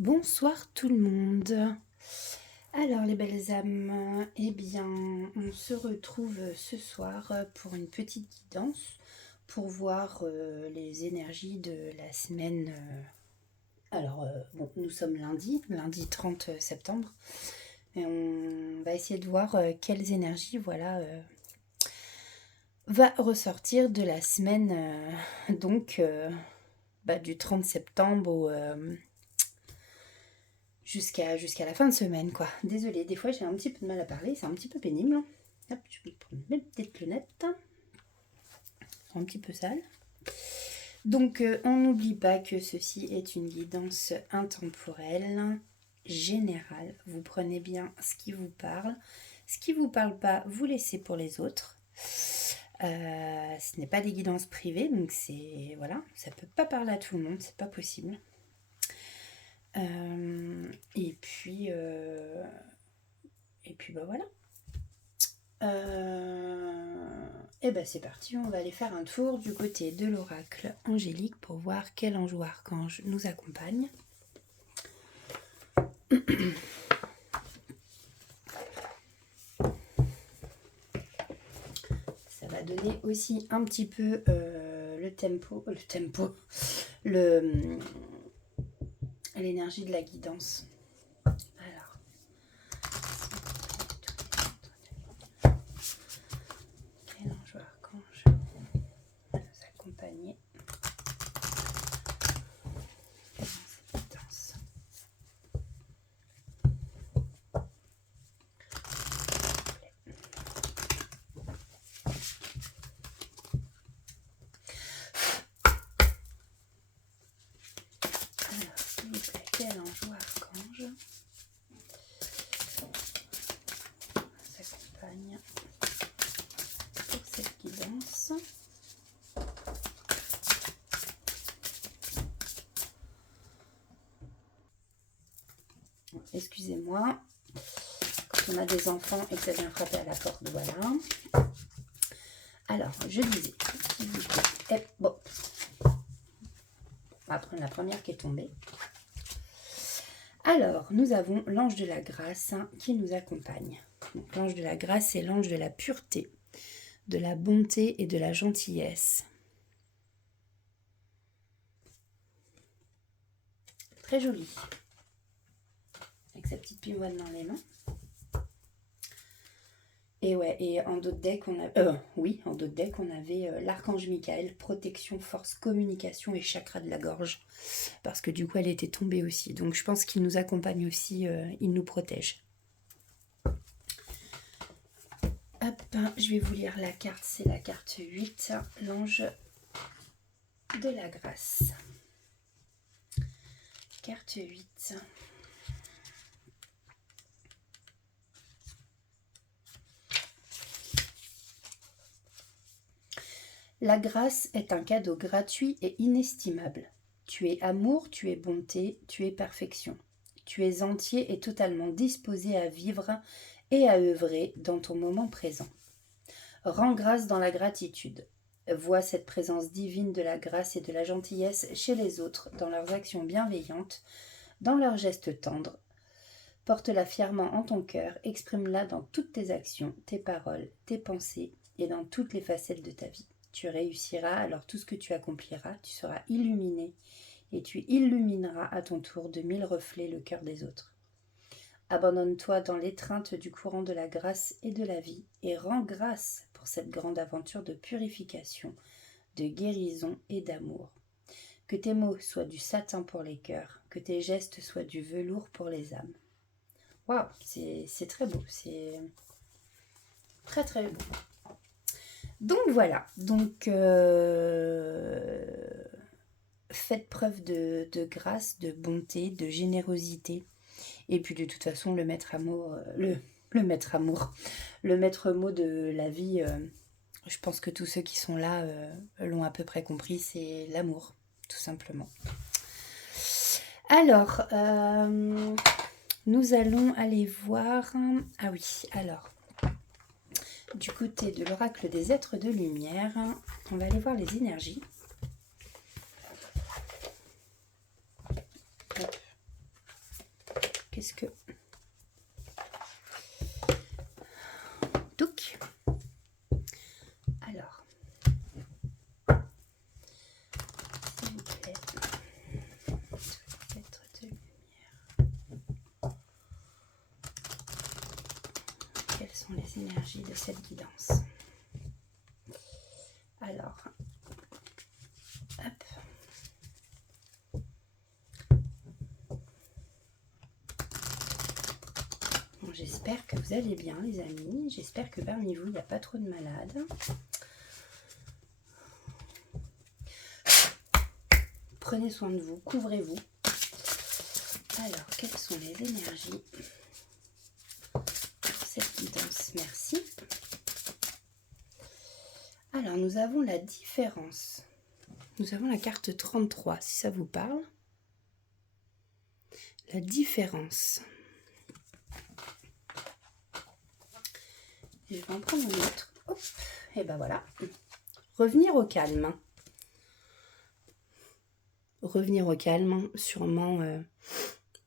Bonsoir tout le monde. Alors les belles âmes, eh bien on se retrouve ce soir pour une petite guidance pour voir les énergies de la semaine. Bon, nous sommes lundi 30 septembre, et on va essayer de voir quelles énergies va ressortir de la semaine du 30 septembre jusqu'à la fin de semaine, quoi. Désolée, des fois j'ai un petit peu de mal à parler, c'est un petit peu pénible. Hop, je vais prendre mes petites lunettes. Un petit peu sale. Donc, on n'oublie pas que ceci est une guidance intemporelle, générale. Vous prenez bien ce qui vous parle. Ce qui vous parle pas, vous laissez pour les autres. Ce n'est pas des guidances privées, donc c'est... Voilà, ça peut pas parler à tout le monde, c'est pas possible. Et puis voilà. Et ben c'est parti, on va aller faire un tour du côté de l'oracle angélique pour voir quel ange ou archange nous accompagne. Ça va donner aussi un petit peu l'énergie de la guidance. Alors, quel ange ou archange va nous accompagner dans cette guidance? Alors, s'il vous plaît, quel ange ou archange s'accompagne pour cette guidance? Excusez-moi, quand on a des enfants et que ça vient frapper à la porte, voilà. Alors, je disais, s'il vous plaît, bon, on va prendre la première qui est tombée. Alors, nous avons l'ange de la grâce qui nous accompagne. Donc, l'ange de la grâce, c'est l'ange de la pureté, de la bonté et de la gentillesse. Très joli. Avec sa petite pivoine dans les mains. Et ouais, et en dos de deck, on avait l'archange Michael, protection, force, communication et chakra de la gorge. Parce que du coup, elle était tombée aussi. Donc, je pense qu'il nous accompagne aussi, il nous protège. Hop, je vais vous lire la carte, c'est la carte 8, l'ange de la grâce. Carte 8. La grâce est un cadeau gratuit et inestimable. Tu es amour, tu es bonté, tu es perfection. Tu es entier et totalement disposé à vivre et à œuvrer dans ton moment présent. Rends grâce dans la gratitude. Vois cette présence divine de la grâce et de la gentillesse chez les autres, dans leurs actions bienveillantes, dans leurs gestes tendres. Porte-la fièrement en ton cœur, exprime-la dans toutes tes actions, tes paroles, tes pensées et dans toutes les facettes de ta vie. Tu réussiras, alors tout ce que tu accompliras, tu seras illuminé et tu illumineras à ton tour de 1000 reflets le cœur des autres. Abandonne-toi dans l'étreinte du courant de la grâce et de la vie et rends grâce pour cette grande aventure de purification, de guérison et d'amour. Que tes mots soient du satin pour les cœurs, que tes gestes soient du velours pour les âmes. Waouh, c'est très beau, c'est très très beau. Donc voilà, faites preuve de grâce, de bonté, de générosité. Et puis de toute façon, le maître mot de la vie, je pense que tous ceux qui sont là l'ont à peu près compris, c'est l'amour, tout simplement. Alors, nous allons aller voir... Ah oui, alors... Du côté de l'oracle des êtres de lumière, on va aller voir les énergies. qu'est-ce que... Touc. Alors, s'il vous plaît, être de lumière. Quelles sont les énergies de cette guidance? Alors, hop. Bon, j'espère que vous allez bien, les amis. J'espère que parmi vous, il n'y a pas trop de malades. Prenez soin de vous, couvrez-vous. Alors, quelles sont les énergies pour cette guidance? Merci. Alors, nous avons la différence. Nous avons la carte 33, si ça vous parle. La différence. Et je vais en prendre une autre. Hop. Et ben voilà. Revenir au calme. Revenir au calme, sûrement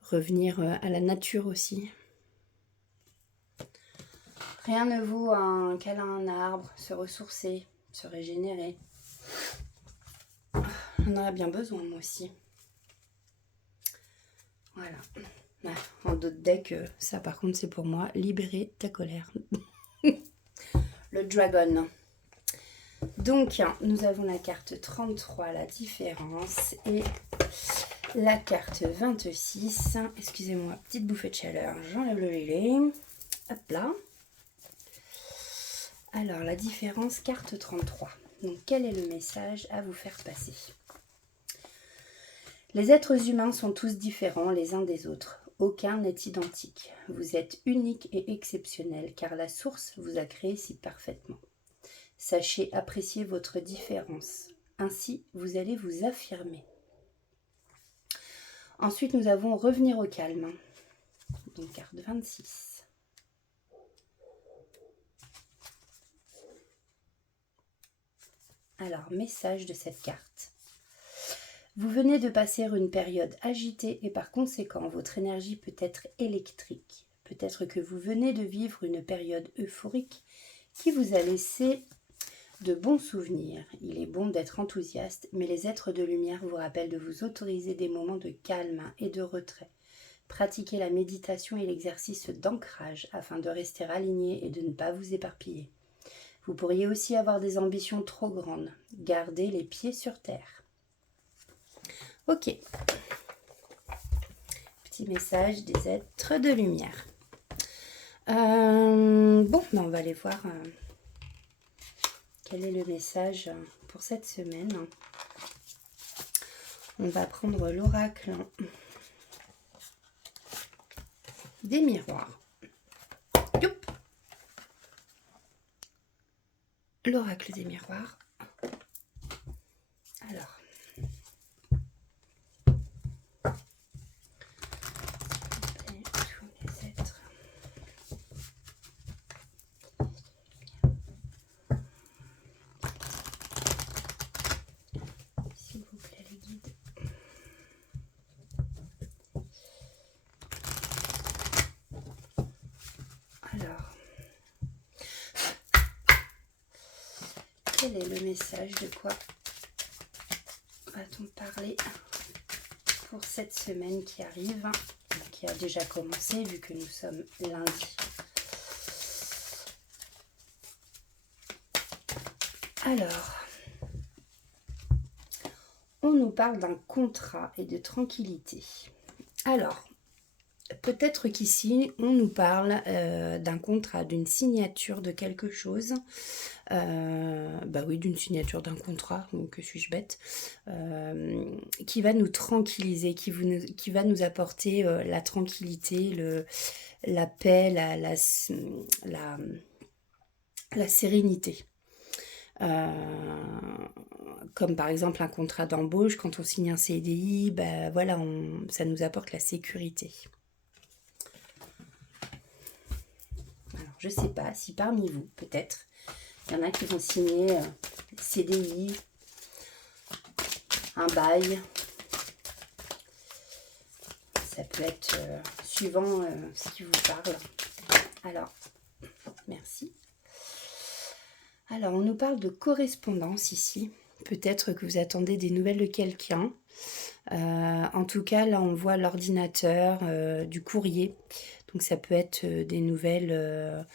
revenir à la nature aussi. Rien ne vaut un câlin à un arbre, se ressourcer, se régénérer. On en a bien besoin, moi aussi. Voilà. En d'autres decks, ça par contre c'est pour moi. Libérer ta colère. Le dragon. Donc, nous avons la carte 33, la différence, et la carte 26. Excusez-moi, petite bouffée de chaleur. J'enlève le lélé. Hop là. Alors, la différence, carte 33. Donc, quel est le message à vous faire passer? Les êtres humains sont tous différents les uns des autres. Aucun n'est identique. Vous êtes unique et exceptionnel car la source vous a créé si parfaitement. Sachez apprécier votre différence. Ainsi, vous allez vous affirmer. Ensuite, nous avons revenir au calme. Donc, carte 26. Alors, message de cette carte. Vous venez de passer une période agitée et par conséquent, votre énergie peut être électrique. Peut-être que vous venez de vivre une période euphorique qui vous a laissé de bons souvenirs. Il est bon d'être enthousiaste, mais les êtres de lumière vous rappellent de vous autoriser des moments de calme et de retrait. Pratiquez la méditation et l'exercice d'ancrage afin de rester aligné et de ne pas vous éparpiller. Vous pourriez aussi avoir des ambitions trop grandes. Gardez les pieds sur terre. Ok. Petit message des êtres de lumière. Bon, ben on va aller voir quel est le message pour cette semaine. On va prendre l'oracle des miroirs. Youp. L'oracle des miroirs. Alors. Quel est le message? De quoi va-t-on parler pour cette semaine qui arrive, qui a déjà commencé vu que nous sommes lundi? Alors, on nous parle d'un contrat et de tranquillité. Alors, peut-être qu'ici, on nous parle d'un contrat, d'une signature de quelque chose. Bah oui, d'une signature d'un contrat, donc que suis-je bête, qui va nous tranquilliser, qui va nous apporter la tranquillité, la paix, la sérénité. Comme par exemple un contrat d'embauche, quand on signe un CDI, bah voilà, ça nous apporte la sécurité. Alors, je sais pas si parmi vous, peut-être, il y en a qui vont signer CDI, un bail. Ça peut être suivant ce qui vous parle. Alors, merci. Alors, on nous parle de correspondance ici. Peut-être que vous attendez des nouvelles de quelqu'un. En tout cas, là, on voit l'ordinateur, du courrier. Donc, ça peut être des nouvelles...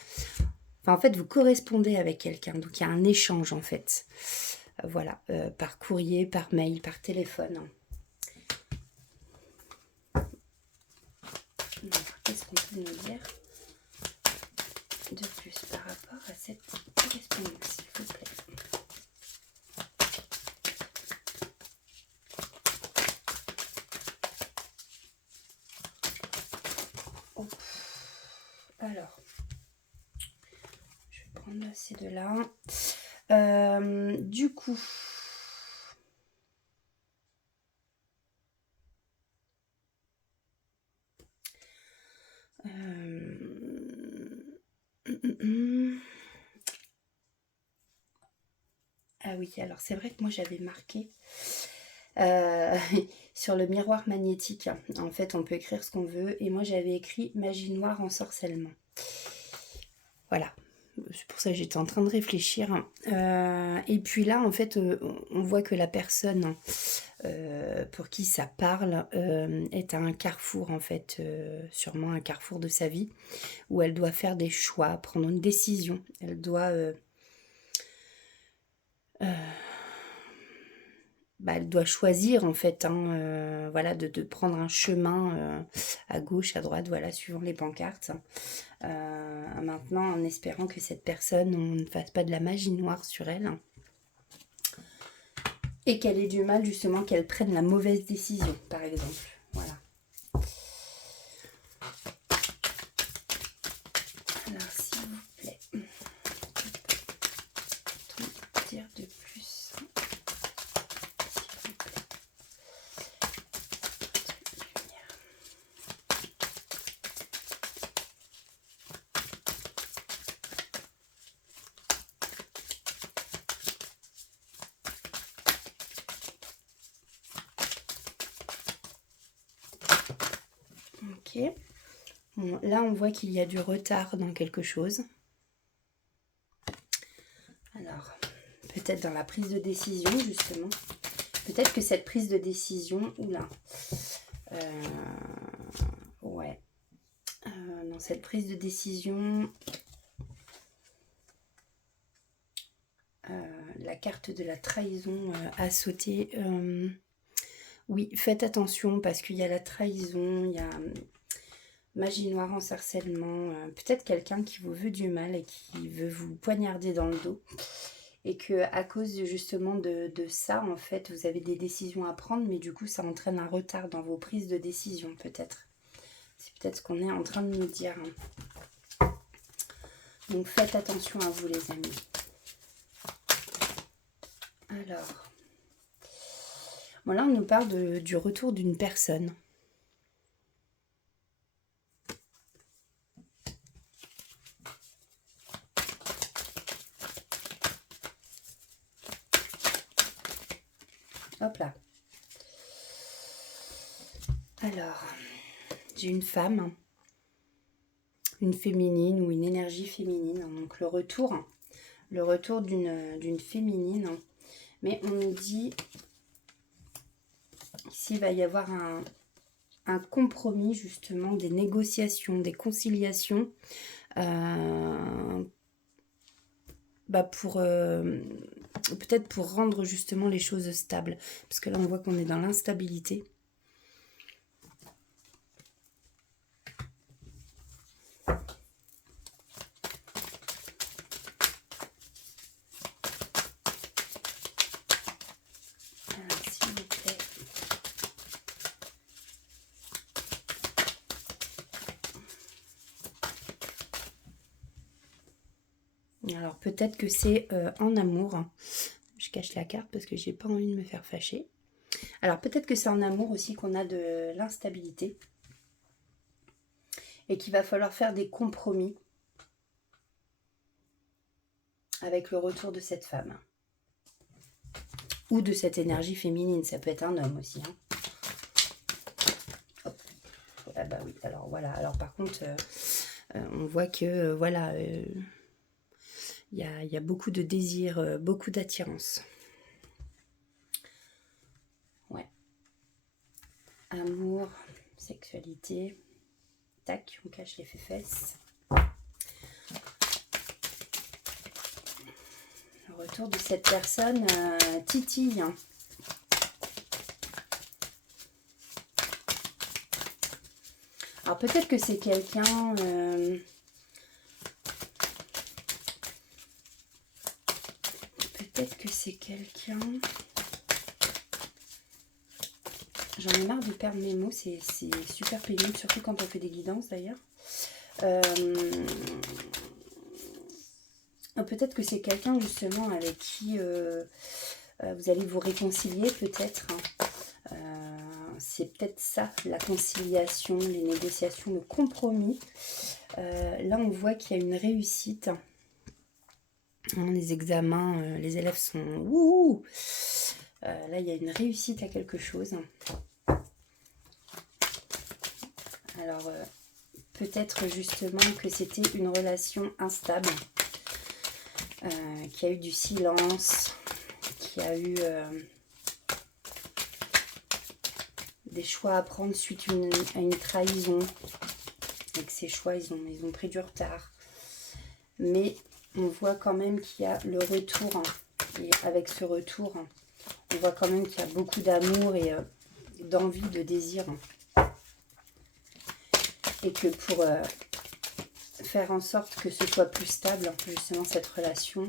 Enfin, en fait, vous correspondez avec quelqu'un. Donc, il y a un échange, en fait. Voilà, par courrier, par mail, par téléphone. Qu'est-ce qu'on peut nous dire de plus par rapport à cette correspondance, s'il vous plaît? Oh. Alors, je vais prendre ces deux-là. Du coup, ah oui, alors c'est vrai que moi j'avais marqué sur le miroir magnétique. En fait, on peut écrire ce qu'on veut. Et moi j'avais écrit magie noire, ensorcellement. Voilà. C'est pour ça que j'étais en train de réfléchir. Et puis là, en fait, on voit que la personne pour qui ça parle est à un carrefour, en fait, sûrement un carrefour de sa vie, où elle doit faire des choix, prendre une décision. Elle doit, elle doit choisir, en fait, hein, voilà, de prendre un chemin à gauche, à droite, voilà, suivant les pancartes. Maintenant, en espérant que cette personne, on ne fasse pas de la magie noire sur elle. Et qu'elle ait du mal, justement, qu'elle prenne la mauvaise décision, par exemple. Voilà. Alors, s'il vous plaît, peut-on dire de plus, s'il vous plaît. Ok. Bon, là, on voit qu'il y a du retard dans quelque chose. Alors, peut-être dans la prise de décision, justement. Peut-être que cette prise de décision... Oula. Ouais. Dans cette prise de décision... la carte de la trahison a sauté. Oui, faites attention parce qu'il y a la trahison, il y a magie noire, ensorcellement, peut-être quelqu'un qui vous veut du mal et qui veut vous poignarder dans le dos. Et que à cause justement de ça, en fait, vous avez des décisions à prendre, mais du coup, ça entraîne un retard dans vos prises de décision, peut-être. C'est peut-être ce qu'on est en train de nous dire. Donc, faites attention à vous, les amis. Alors, bon, là, on nous parle du retour d'une personne. Hop là. Alors, j'ai une femme, une féminine ou une énergie féminine. Donc, le retour d'une féminine. Mais on nous dit, ici, il va y avoir un compromis, justement, des négociations, des conciliations, peut-être pour rendre justement les choses stables. Parce que là, on voit qu'on est dans l'instabilité. Alors peut-être que c'est en amour. Je cache la carte parce que j'ai pas envie de me faire fâcher. Alors peut-être que c'est en amour aussi qu'on a de l'instabilité. Et qu'il va falloir faire des compromis avec le retour de cette femme. Ou de cette énergie féminine. Ça peut être un homme aussi. Hein. Hop. Ah bah oui. Alors voilà. Alors par contre, on voit que voilà, il y a beaucoup de désir, beaucoup d'attirance. Ouais. Amour, sexualité. Tac, on cache les fesses. Le retour de cette personne titille. Alors peut-être que c'est quelqu'un... peut-être que c'est quelqu'un... J'en ai marre de perdre mes mots, c'est super pénible, surtout quand on fait des guidances d'ailleurs. Peut-être que c'est quelqu'un justement avec qui vous allez vous réconcilier peut-être. C'est peut-être ça, la conciliation, les négociations, le compromis. Là, on voit qu'il y a une réussite. Les examens, les élèves sont... Ouh, là, il y a une réussite à quelque chose. Alors, peut-être justement que c'était une relation instable, qui a eu du silence, qui a eu des choix à prendre suite à une trahison. Avec ces choix, ils ont pris du retard. Mais on voit quand même qu'il y a le retour. Et avec ce retour, on voit quand même qu'il y a beaucoup d'amour et d'envie, de désir. Et que pour faire en sorte que ce soit plus stable, justement, cette relation,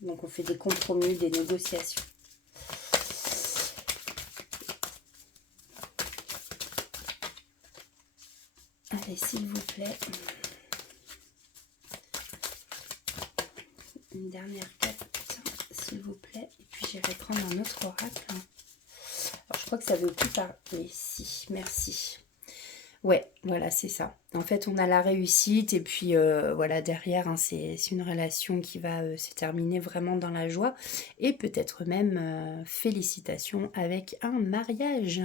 donc on fait des compromis, des négociations. Allez, s'il vous plaît, une dernière carte, s'il vous plaît. Et puis j'irai prendre un autre oracle. Alors je crois que ça veut plus parler. Si, merci. Ouais, voilà, c'est ça. En fait, on a la réussite et puis voilà, derrière, hein, c'est une relation qui va se terminer vraiment dans la joie et peut-être même félicitations avec un mariage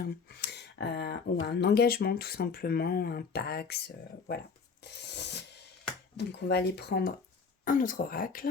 ou un engagement tout simplement, un pax, voilà. Donc on va aller prendre un autre oracle.